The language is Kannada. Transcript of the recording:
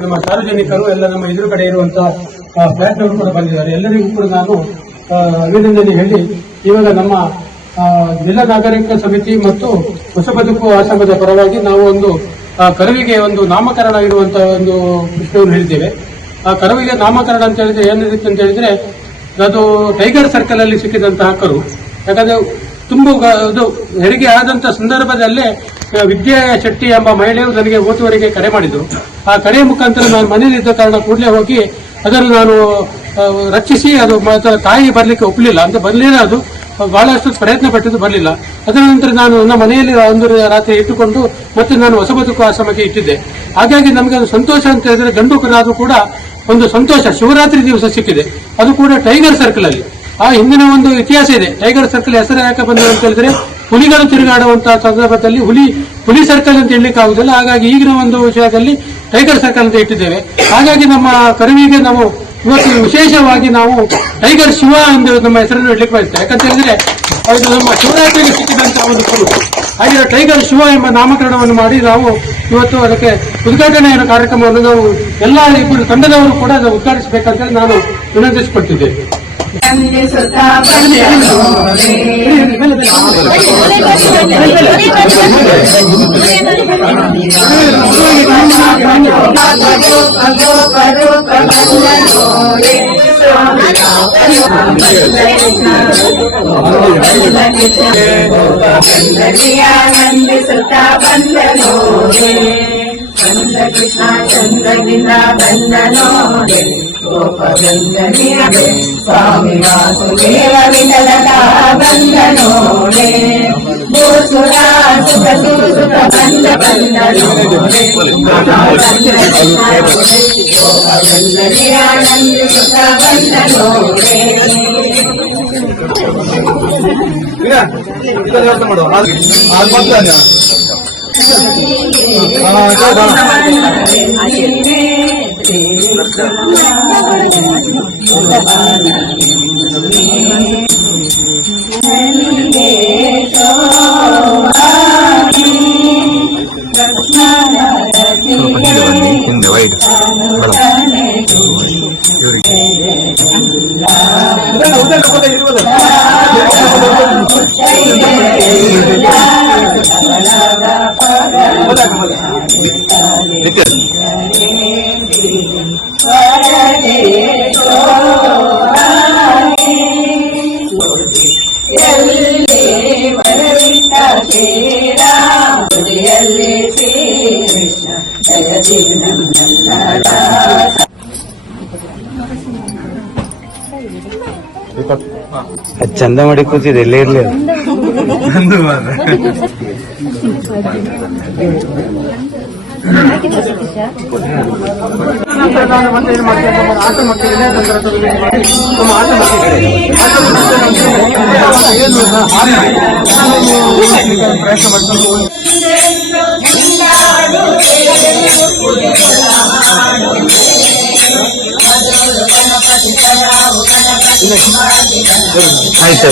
ನಮ್ಮ ಸಾರ್ವಜನಿಕರು ಎಲ್ಲ ನಮ್ಮ ಎದುರುಗಡೆ ಇರುವಂತಹ ಫ್ಲಾಟ್ನವರು ಕೂಡ ಬಂದಿದ್ದಾರೆ. ಎಲ್ಲರಿಗೂ ಕೂಡ ನಾನು ಅಭಿನಂದನೆ ಹೇಳಿ, ಇವಾಗ ನಮ್ಮ ಜಿಲ್ಲಾ ನಾಗರಿಕ ಸಮಿತಿ ಮತ್ತು ಹೊಸ ಬದುಕು ಆಶ್ರಮದ ಪರವಾಗಿ ನಾವು ಒಂದು ಕರುವಿಗೆ ಒಂದು ನಾಮಕರಣ ಇರುವಂತಹ ಒಂದು ವಿಷಯವನ್ನು ಹೇಳಿದ್ದೇವೆ. ಆ ಕರುವಿಗೆ ನಾಮಕರಣ ಅಂತ ಹೇಳಿದ್ರೆ ಏನಿರುತ್ತೆ ಅಂತ ಹೇಳಿದ್ರೆ, ಅದು ಟೈಗರ್ ಸರ್ಕಲ್ ಅಲ್ಲಿ ಸಿಕ್ಕಿದಂತಹ ಕರು. ಯಾಕಂದ್ರೆ ತುಂಬಾ ಅದು ಹೆರಿಗೆ ಆದಂತಹ ಸಂದರ್ಭದಲ್ಲೇ ವಿದ್ಯಾ ಶೆಟ್ಟಿ ಎಂಬ ಮಹಿಳೆಯು ನನಗೆ ಓದುವರಿಗೆ ಕರೆ ಮಾಡಿದ್ರು. ಆ ಕರೆ ಮುಖಾಂತರ ನಾನು ಮನೆಯಲ್ಲಿದ್ದ ಕಾರಣ ಕೂಡಲೇ ಹೋಗಿ ಅದನ್ನು ನಾನು ರಕ್ಷಿಸಿ, ಅದು ತಾಯಿ ಬರ್ಲಿಕ್ಕೆ ಒಪ್ಪಲಿಲ್ಲ ಅಂತ ಬರಲಿಲ್ಲ. ಅದು ಬಹಳಷ್ಟು ಪ್ರಯತ್ನ ಪಟ್ಟಿದ್ದು ಬರಲಿಲ್ಲ. ಅದರ ನಂತರ ನಾನು ನನ್ನ ಮನೆಯಲ್ಲಿ ಒಂದು ರಾತ್ರಿ ಇಟ್ಟುಕೊಂಡು ಮತ್ತೆ ನಾನು ಹೊಸ ಬದುಕು ಆಶ್ರಮಕ್ಕೆ ಇಟ್ಟಿದ್ದೆ. ಹಾಗಾಗಿ ನಮಗೆ ಅದು ಸಂತೋಷ ಅಂತ ಹೇಳಿದ್ರೆ, ಗಂಡು ಕರಾದ್ರೂ ಕೂಡ ಒಂದು ಸಂತೋಷ. ಶಿವರಾತ್ರಿ ದಿವಸ ಸಿಕ್ಕಿದೆ, ಅದು ಕೂಡ ಟೈಗರ್ ಸರ್ಕಲ್ ಅಲ್ಲಿ. ಆ ಹಿಂದಿನ ಒಂದು ಇತಿಹಾಸ ಇದೆ. ಟೈಗರ್ ಸರ್ಕಲ್ ಹೆಸರು ಯಾಕೆ ಬಂದಿದೆ ಅಂತ ಹೇಳಿದ್ರೆ, ಹುಲಿಗಳು ತಿರುಗಾಡುವಂತಹ ಸಂದರ್ಭದಲ್ಲಿ ಹುಲಿ ಸರ್ಕಲ್ ಅಂತ ಹೇಳಲಿಕ್ಕೆ ಆಗುದಿಲ್ಲ. ಹಾಗಾಗಿ ಈಗಿನ ಒಂದು ವಿಷಯದಲ್ಲಿ ಟೈಗರ್ ಸರ್ಕಲ್ ಅಂತ ಇಟ್ಟಿದ್ದೇವೆ. ಹಾಗಾಗಿ ನಮ್ಮ ಕರುವಿಗೆ ನಾವು ಇವತ್ತು ವಿಶೇಷವಾಗಿ ನಾವು ಟೈಗರ್ ಶಿವ ಎಂದು ನಮ್ಮ ಹೆಸರನ್ನು ಇಡ್ಲಿಕ್ಕೆ ಬಯಸ್ತೇವೆ. ಯಾಕಂತ ಹೇಳಿದ್ರೆ ಅದು ನಮ್ಮ ಶಿವರಾತ್ರಿಗೆ ಸಿಕ್ಕಿದಂತಹ ಒಂದು ಕರು. ಹಾಗೆ ಟೈಗರ್ ಶಿವ ಎಂಬ ನಾಮಕರಣವನ್ನು ಮಾಡಿ ನಾವು ಇವತ್ತು ಅದಕ್ಕೆ ಉದ್ಘಾಟನೆಯ ಕಾರ್ಯಕ್ರಮವನ್ನು ನಾವು ಎಲ್ಲ ಇಬ್ಬರು ತಂಡದವರು ಕೂಡ ಉದ್ಘಾಟಿಸಬೇಕಂತ ನಾನು ವಿನಂತಿಸಿಕೊಟ್ಟಿದ್ದೇವೆ. ಚಂದ್ರ ಕೃಷ್ಣ ಚಂದ್ರಗಿಂದ ಬಂದನೋ ಗೋಪಗಂಧನಿಯೇ ಸ್ವಾಮಿ ವಾಸುದೇವ ವಿಠಲದ ಬಂದನೋಡೆ ಭೂಸುರ ಸುಖ ಸುಖ ಬಂದ ಬಂದನೋಡೆ ಗೋಪಗಂಧನಿಯ ನಂದಿ ಸುಖ ಬಂದನೋಡೆ. ಇರುವಲ್ಲ ಅದು ಚಂದ ಮಾಡಿ ಕೂತಿದೆ ಎಲ್ಲೇ ಇರ್ಲಿ ನಾನು ಮತ್ತೆ ಏನು ಮಾಡ್ತೇನೆ ನಮ್ಮ ಆಟ ಮಕ್ಕಳಿಗೆ ನಮ್ಮ ಆಟ ಮಕ್ಕಳಿಗೆ ಪ್ರಯತ್ನ ಮಾಡ್ಕೊಂಡು ಆಯ್ತು